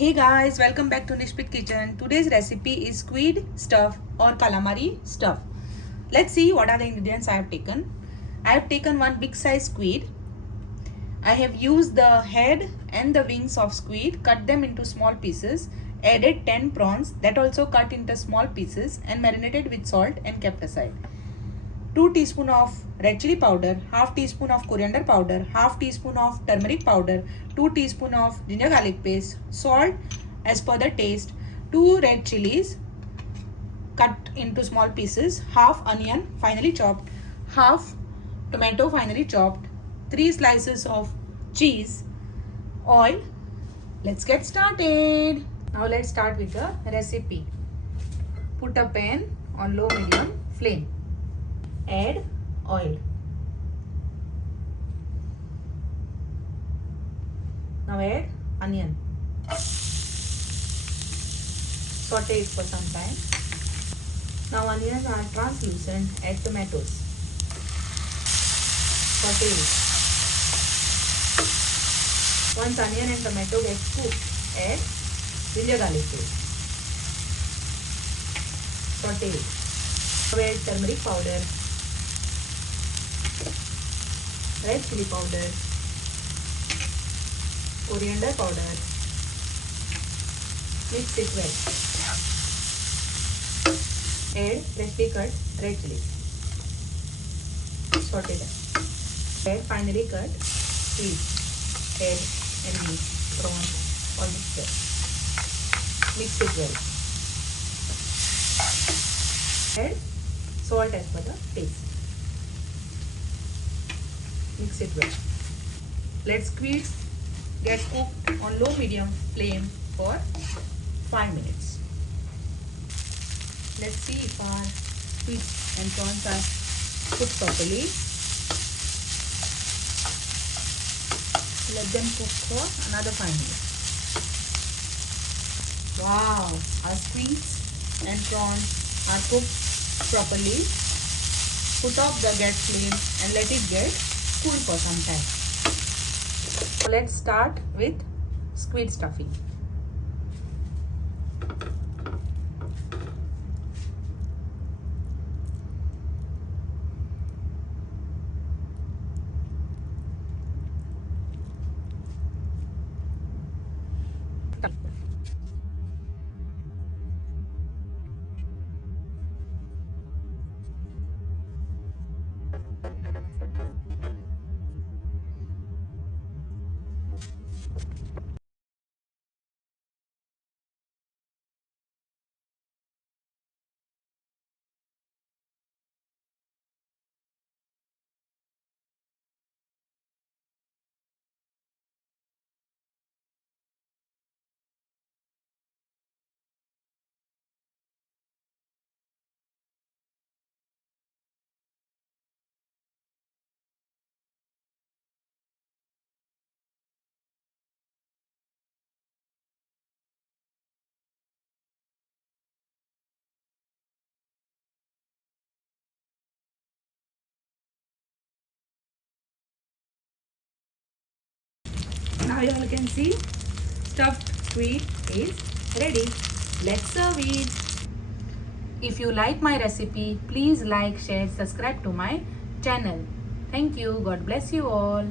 Hey guys, welcome back to Nishpit Kitchen. Today's recipe is squid stuff or calamari stuff. Let's see what are the ingredients I have taken. I have taken one big size squid. I have used the head and the wings of squid, cut them into small pieces, added 10 prawns that also cut into small pieces and marinated with salt and kept aside. 2 teaspoons of red chili powder, half teaspoon of coriander powder, half teaspoon of turmeric powder, 2 teaspoon of ginger garlic paste, salt as per the taste, 2 red chillies cut into small pieces, half onion finely chopped, half tomato finely chopped, 3 slices of cheese, oil. Let's get started. Now let's start with the recipe. Put a pan on low medium flame. Add oil. Now add onion. Saute it for some time. Now onions are translucent. Add tomatoes. Saute it. Once onion and tomato get cooked, add ginger garlic paste. Saute it. Now add turmeric powder, red chili powder, coriander powder. Mix it well. Add freshly cut red chili. Saute them. Add finely cut cheese, head and meat, prawns or mixture. Mix it well. Add salt as per the taste. Mix it well. Let squids get cooked on low medium flame for 5 minutes. Let's see if our squids and prawns are cooked properly. Let them cook for another 5 minutes. Wow, our squids and prawns are cooked properly. Put off the gas flame and let it get cool for some time. So let's start with squid stuffing. Now you all can see stuffed squid is ready. Let's serve it. If you like my recipe, please like, share, subscribe to my channel. Thank you. God bless you all.